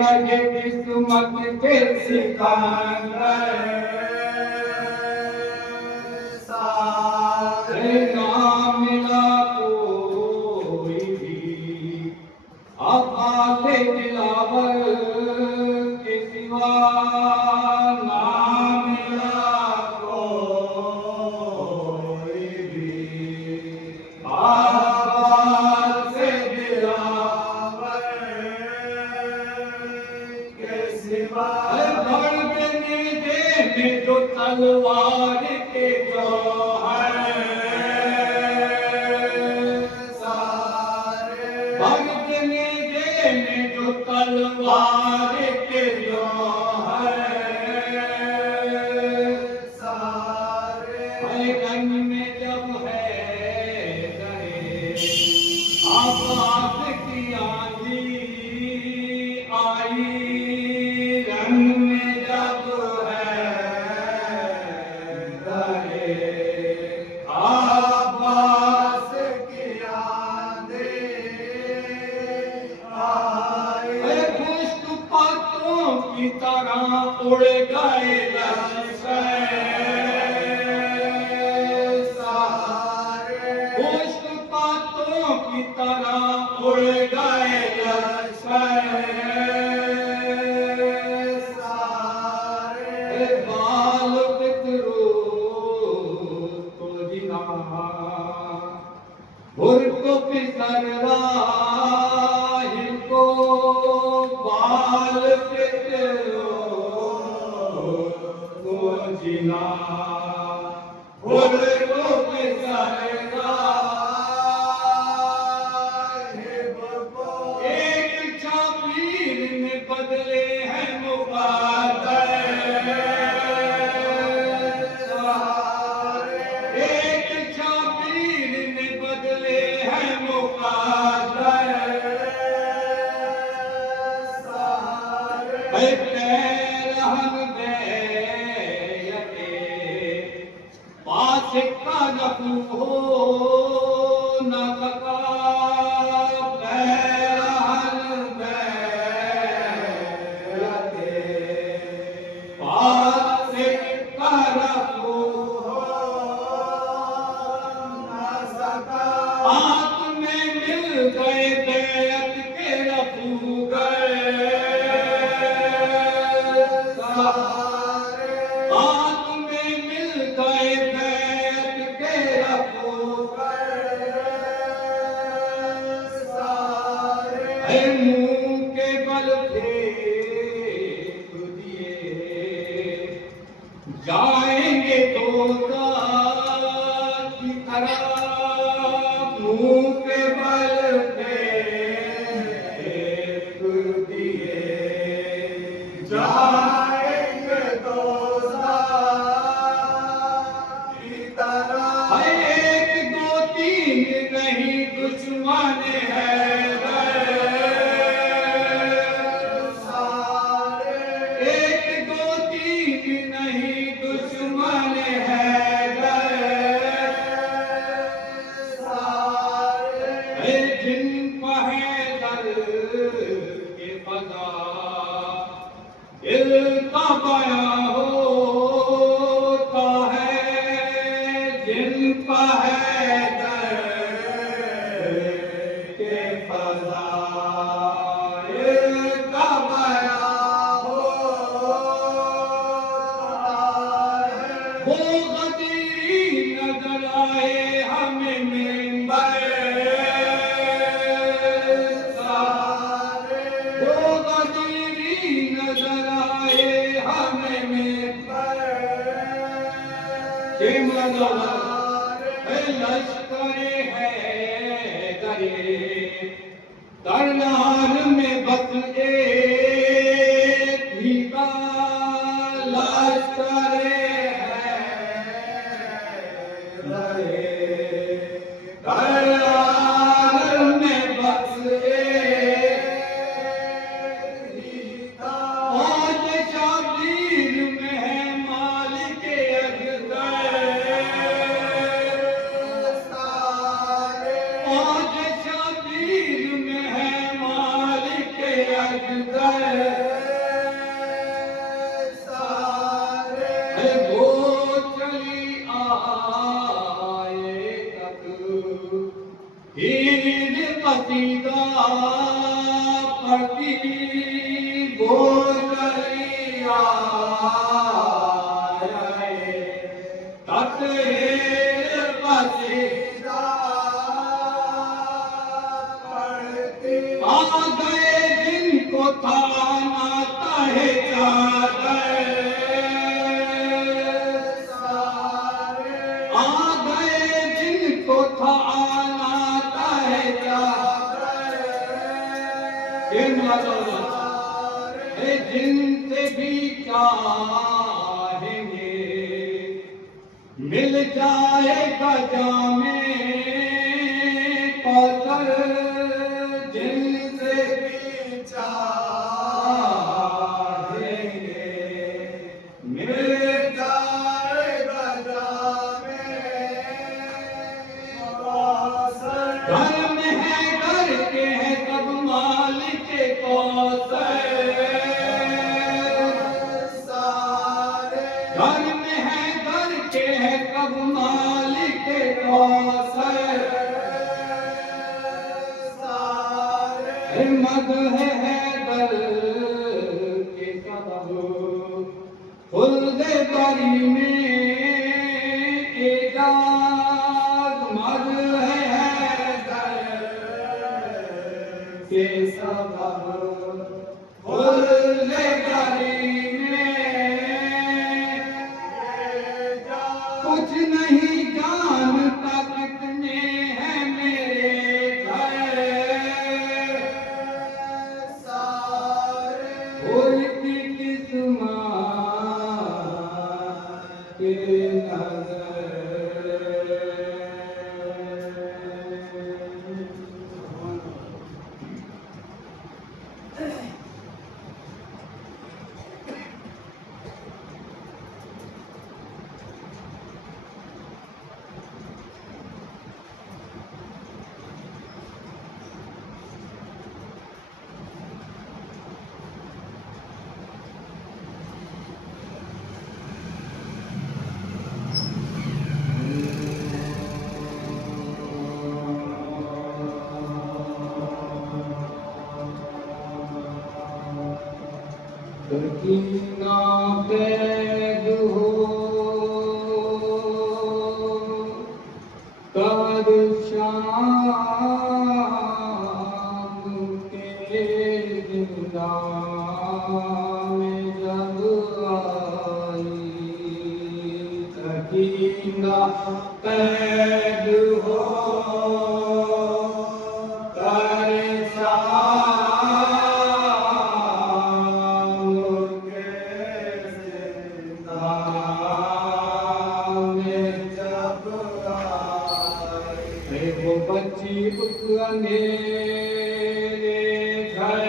लगे किस्मत के सिकंदर सारे ना मिला कोई भी अब्बास दिलावर के सिवा ना मिला कोई भी अब्बास दिलावर के सिवा भड़कने देने जो तलवार के जो तलवार के जो है सारे रंग में जब है गए आवाज की आंधी आई रंग में जब है गए आवाज की आंधी की तरह उड़ गए सारे पुष्पातों की तरह उड़ गए सारे बाल पितरू तो जिना भुर्को पितर को बाल जिना भुर्को पितर एक छापीर ने बदले हैं मुबादल एक छापीर ने बदले हैं मुबादल पास का नफू हो न सका पैरहन बैरते पास का नफू हो न सका हाथ में मिल गए बैत के रफू गए हाथ में मिल गए मुंह के बल फेंक दिए जाएंगे तो की तरह मुंह के बल फेंक दिए जाएंगे तो की तरह एक दो तीन नहीं दुश्मन है का बया होता है जिन पर है के फजा का बया होता है वो गदीरी नजर आए हमें मिंबर वो गदीरी नजर आए हमें मिंबर के लश्करे है करे करनाल में बस एक ही का लश्करे है करनाल में बस एक ही का आज शाबीर में है मालिक अजगर आज शाबीर में है मालिक गए सारे वो चली आए तक हीर पतिदा पति वो चली आए तक हीर पतिदा पड़ती आ गए जिनको था नाता है चादर सारे आ गए जिनको था नाता है चादर जिनसे भी चाहेंगे मिल जाएगा जामे कौसर जिनसे भी चाहेंगे मिल जाएगा जामे कौसर घर में है घर के हैं सब मालिक कौसर सारे घर में है घर के हैं सब मालिक कौसर सारे मद है हैदर के सबब खुल्दे बरी में एजाज मद है हैदर के सबब खुल्दे बरी में कुछ नहीं जानता कितने हैं मेरे घर सारे उनकी किस्मत के नजर सकीना कैद हो कर शाम के जिंदा में जब आई सकीना कैद हो कर वो बच्ची उस अंधेरे घर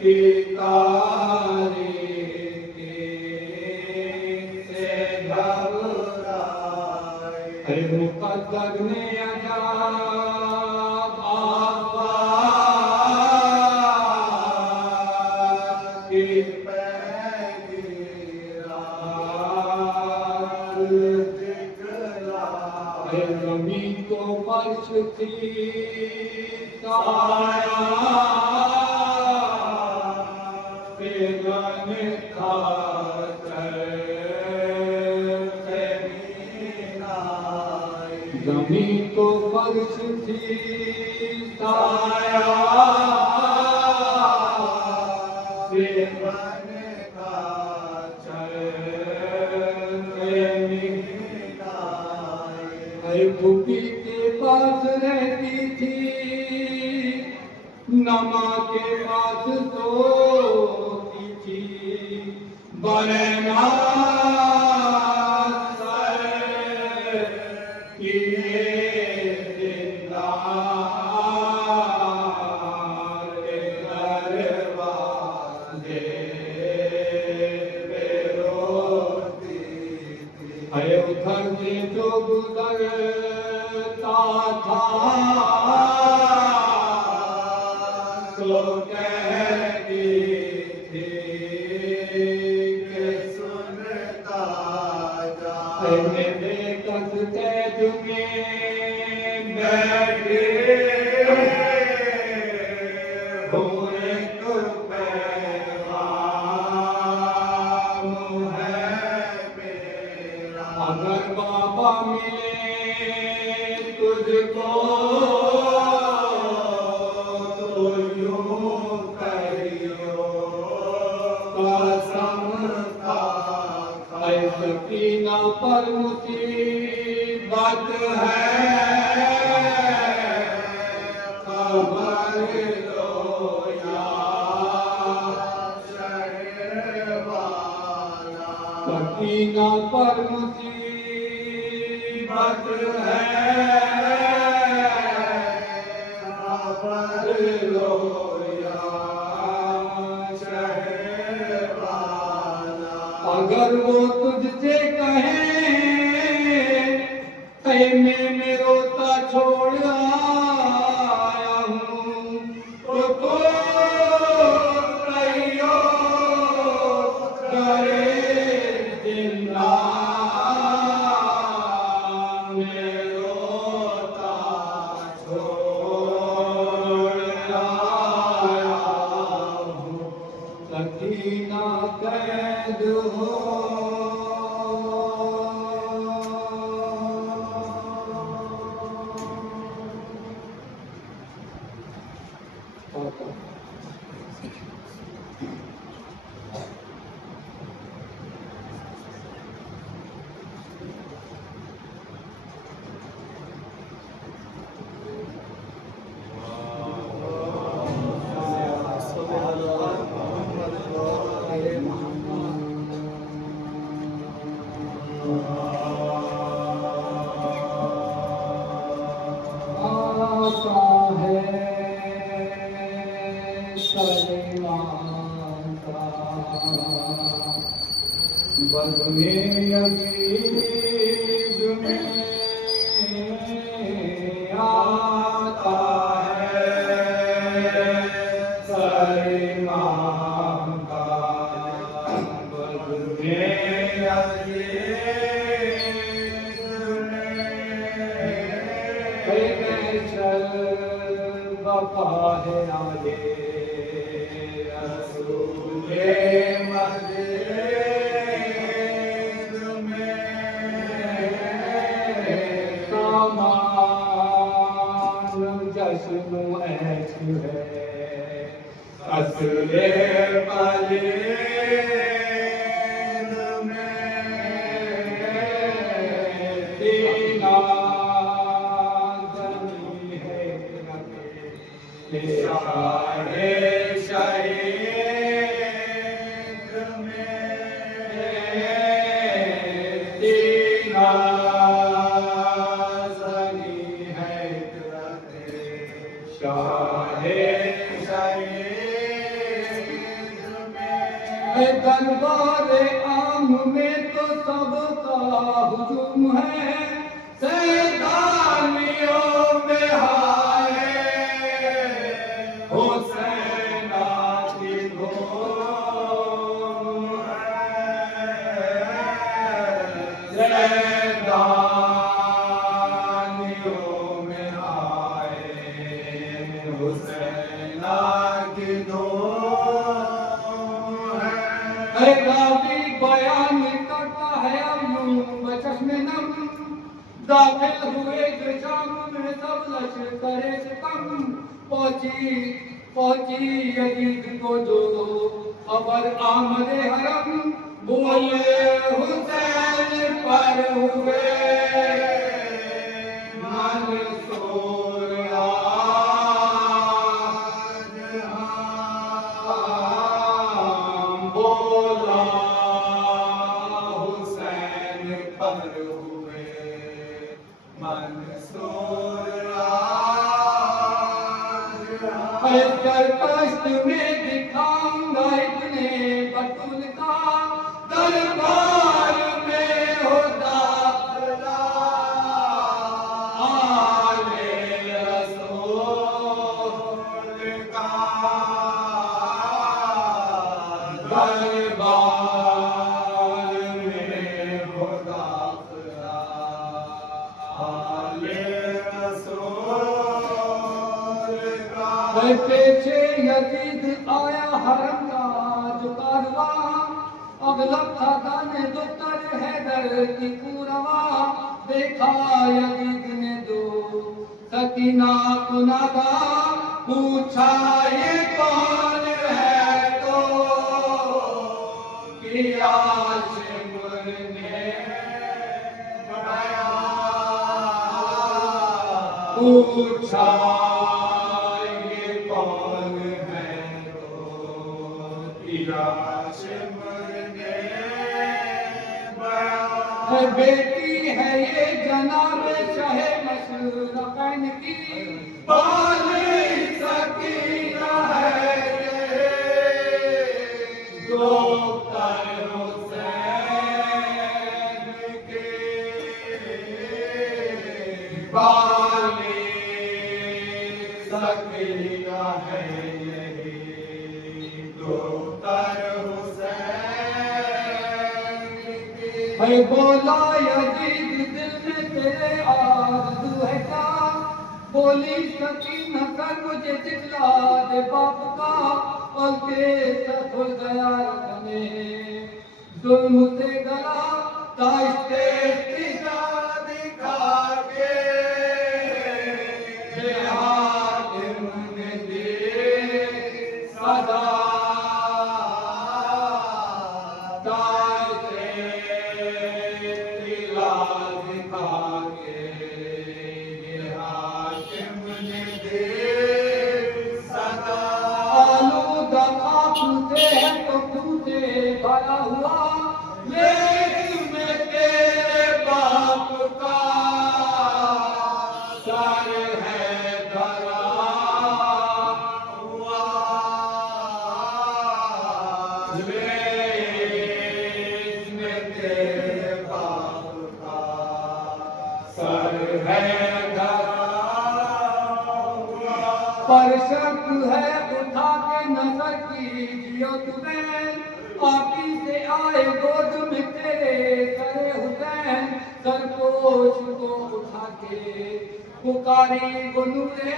की तारीकी से घबराए अरे मुक़द्दर ने अजाब आफत की ज़मीं तो फर्श थी साया बेगाने था ज़मीं तो फर्श थी साया बेगाने था भूपी के पास रहती थी नमा के पास सोती थी बरना उधर से जो गुजरता था सो कहती थी कि सुनता जा मेरे कसते जुगे बैठे हुए तो पैगाम है मेरा अगर बाबा मिले तुझको तो यूं कहियो कसम खा सकीना पर मुसीबत है खबर लो या शहरवाला सकीना पर मुसीबत है खबर लो या शहरवाला अगर वो तुझसे कहे खेमे में रोता छोड़ आया हूँ तो कहियो करे जिंदा में रोता छोड़ आया हूँ सकीना कैद हो बद में अजीज में आता है सलमान का बद में अजीज में चल बपा है आगे रसूले जश्न ऐश है असले पलीद में दीना जमी है शाहे शहीद में दीना दरबारे आम में तो सबका हुजूम है सैदानियों में हाय हुसैना की धूम है सैदानियों में हाय हुसैना की रावी बयान करता है अब यूं बचश में नम दाखिल हुए जो शाम में सब लश्करे से कम पहुंची यजीद को जो खबर आमदे हरम बोले हुसैन पर हुए मंसूर कष्ट में दिखाऊंगा इतने बतूल का दरबार में हो दाखिला आले रसूल का और पेशे यजीद आया हरम का जो कारवां, अगलब था दाने दुख्तर हैदर की पूरवा, देखा यजीद ने दो सकीना को नादा, पूछा ये कौन है तो किया शिमर ने बढ़ाया, पूछा ये कौन है तो किया शिमर ने बढ़ाया। बेटी है ये जनाब शाहे मशरक़ैन की, बाले सकीना है ये दोस्तर हुसैन के, बाले सकीना है यही दोस्तर हुसैन के। है बोला यजीद दिल में तेरे आरज़ू है क्या, बोली सकीना कर मुझे दिखला दे बाप का, और के खुल गया रखने जुल्म से गला, ताइस्ते पिता दिखा के हाकिम ने दे सदा, ताइस्ते पिता दिखा के हाकिम ने दे सदा। आलूदा पूछे है तो पूछे भरा हुआ, लेकिन मैं तेरे बाप का सर है धरा हुआ, लेकिन मैं तेरे बाप का सर है धरा हुआ। पर शर्त है उठा के नजर कीजियो तुम्हें, पापी से आए गोद में तेरे करे हुसैन, सरपोश को उठा के पुकारी गुनूरे,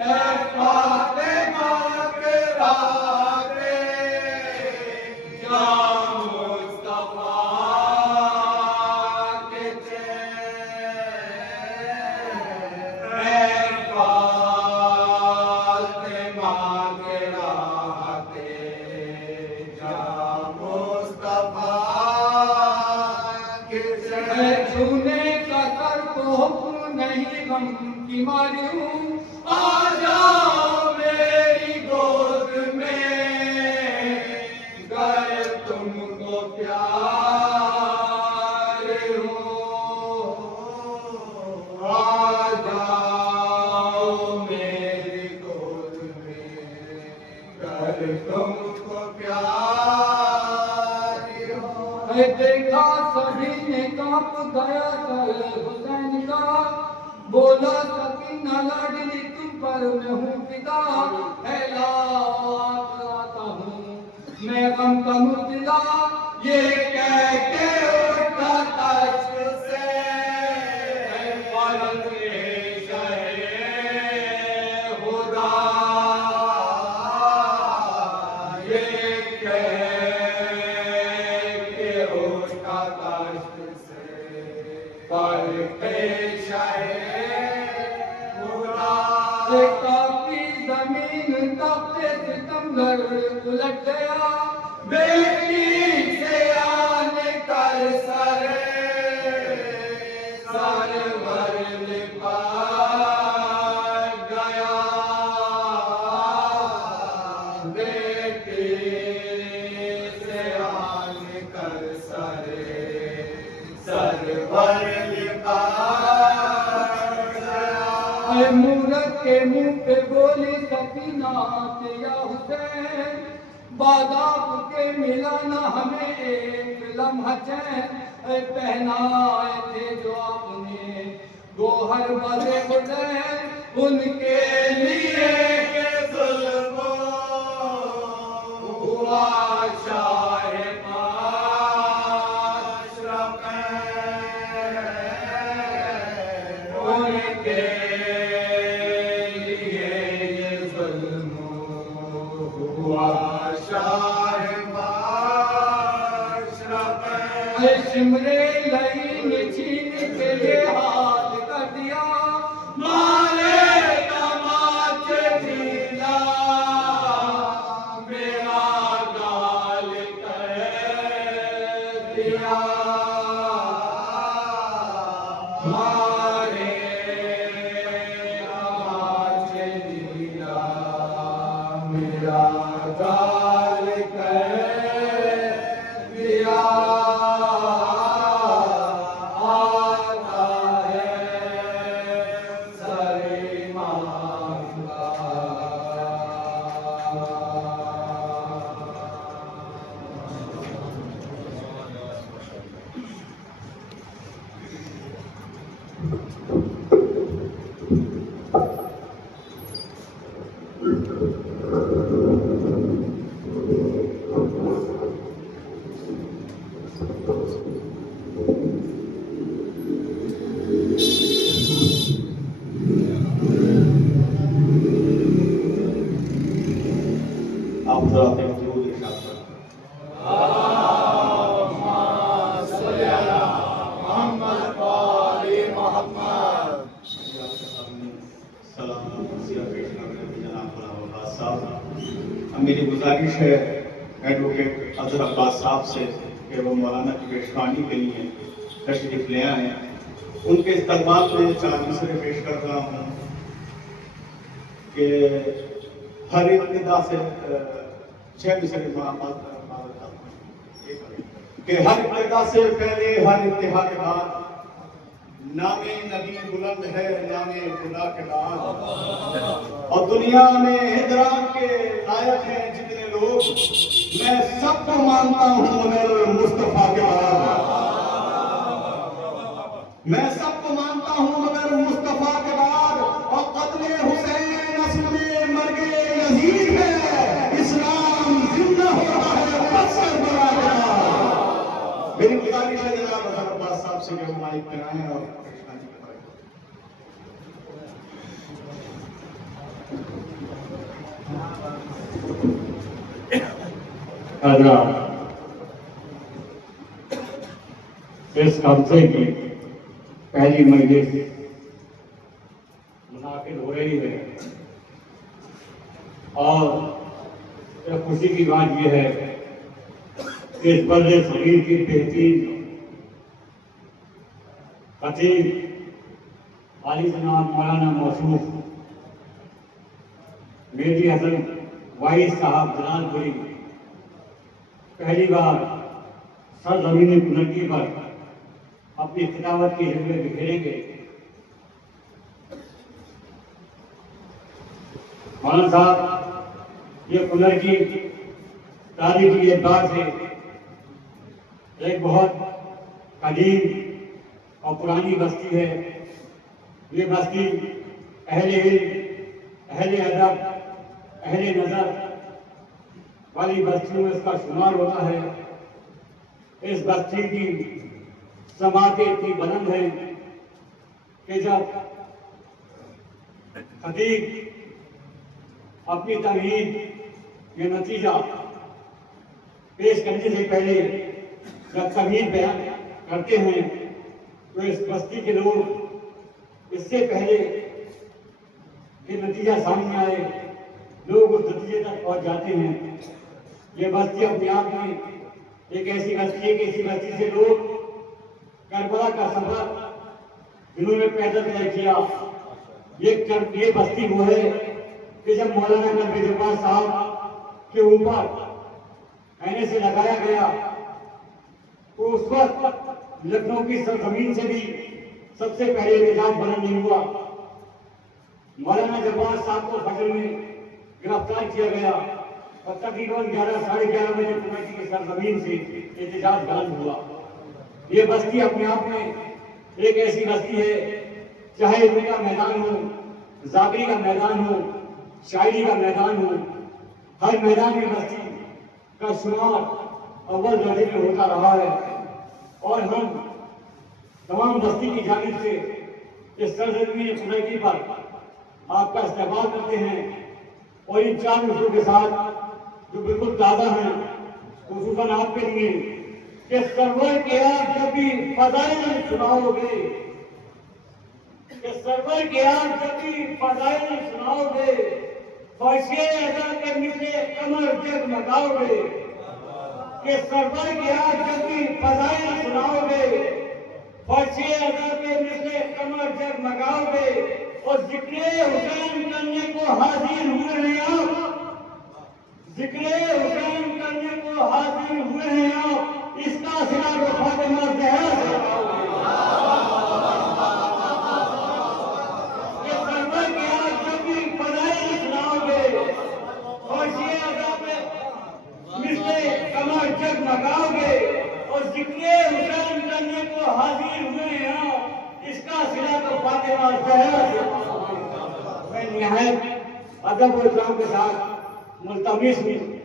ऐ फातिमा के रागे या मुस्तफा के चेहरे, ऐ फातिमा के रागे या मुस्तफा के चेहरे। छूने का सर को हुक्म नहीं गम की मारी हूँ, आ जाओ मेरी गोद में गर तुमको प्यार हो, आ जाओ मेरी गोद में गर तुमको प्यार हो। देखा सभी ने कांप गया सर हुसैन का, बोला सकीना लाडली तुम पर मैं हूँ फिदा, आता हूँ मैं गम का मुब्तला, ये कह के उठा तख्त से फर्ज शहे खुदा, ये कह के उठा तख्त से फर्ज शहे खुदा। काफी जमीन तख्ते सितमगर उलट गया, बेटी से आने कर सर भर लिपा गया, बेटी से आने कर सर भर लिपा गया। मूरत के मुंह पे बोली सकीना के या हुसैन, बादाब के मिलाना हमें एक लम्हा चैन, पहनाए थे जो आपने गोहर बदे हुसैन, उनके लिए जुल्म हुआ शाहे उनके लिए ये जुल्म सिमरे लई छीन के ये हाल कर दिया मारे तमाचे दिला मेरा गाल कर दिया मारे तमाचे दिला मेरा गाल कर दिया मेरी गुजारिश है एडवोकेट अजहर अब्बास साहब से कि वो मौलाना की पेशवानी के लिए तशरीफ ले आए। उनके इस्तकबाल में 4 मिसरे पेश कर रहा हूँ कि हर इब्तिदा से 6 मिसरे कि हर इब्तिदा से पहले हर इंतहा के बाद नामे नबी बुलंद है, नामे खुदा के बाद। और दुनिया में हिजरान के लायक हैं जितने लोग, मैं सबको मानता हूँ मगर मुस्तफा के बाद। मैं सबको मानता हूँ मगर मुस्तफा के बाद। और कत्ले हुसैन असले मर्गे यजीद है, इस्लाम जिंदा हो रहा है बसर बड़ा के बाद। मेरी गुजारिश है जनाब अजहर अब्बास साहब से कि वो माइक कराएं और इस हफ्ते की पहली मजलिस मुनाकिद हो रही है और खुशी की बात यह है कि इस बल्ले सगीर की बेहतरीन खतीब आली जनाब मौलाना मौसूफ मेहदी हसन वाइस साहब जलालपुरी पहली बार सरजमीन पुनर्गी पर अपनी खिताबत की जरूरत बिखेरेंगे। मौलाना साहब ये पुनर्गी तारीख की एतबार से एक बहुत कदीम और पुरानी बस्ती है। ये बस्ती अहले इल्म, अहले अदब, अहले नजर वाली बस्तियों में इसका शुमार होता है। इस बस्ती की समातें इतनी बुलंद है कि जब खतीब अपनी तमहीद ये नतीजा पेश करने से पहले जब तमहीद बयान करते हैं तो इस बस्ती के लोग इससे पहले कि नतीजा सामने आए लोग उस नतीजे तक पहुंच जाते हैं। ये बस्ती अपने आप में एक ऐसी बस्ती है कि इसी बस्ती से लोग करबला का सफर जिन्होंने पैदल तय किया। ये बस्ती वो है कि जब मौलाना नबी जब्बार साहब के ऊपर ऐने से लगाया गया तो उस वक्त लखनऊ की सरजमीन से भी सबसे पहले एहतजाज बुलंद नहीं हुआ। मौलाना जब्बार साहब को फजर में गिरफ्तार किया गया और तकरीबन 11 साढ़े 11 बजे कमेटी की सरजमीन से एहतजाज बुलंद हुआ। ये बस्ती अपने आप में एक ऐसी बस्ती है, चाहे इल्म का मैदान हो, जागरी का मैदान हो, शायरी का मैदान हो, हर मैदान में बस्ती का शुमार अव्वल दर्जे में होता रहा है। और हम तमाम बस्ती की जानिब से इस सरजमीन पुनर्गी पर आपका इस्तेमाल करते हैं और इन 4 मिसरों के साथ जो बिल्कुल ताज़ा हैं खुसूसन आपके लिए कि सरवर के आप जब भी फजाइल सुनाओगे, कि सरवर के आप जब भी फजाइल सुनाओगे, फर्शे अदा के मिले कमर जगमगाओगे, कि सरवर के आप जब भी फजाइल सुनाओगे, फर्शे अदा के मिले कमर जगमगाओगे, और जिक्रे हुसैन करने को हाजिर हुए हैं आप, जिक्रे हुसैन करने को हाजिर हुए हैं आप, इसका सिला तो फातिमा ज़हरा से लगाओगे। ये सरवर के आप जब भी फजाइल सुनाओगे, फर्शे अदा पे मिसले कमर जगमगाओगे, और जिक्रे हुसैन करने को हाजिर हुए हैं आप, इसका सिला तो फातिमा ज़हरा से लगाओगे। मैं निहायत अदब और इकराम के साथ मुल्तमिस हूँ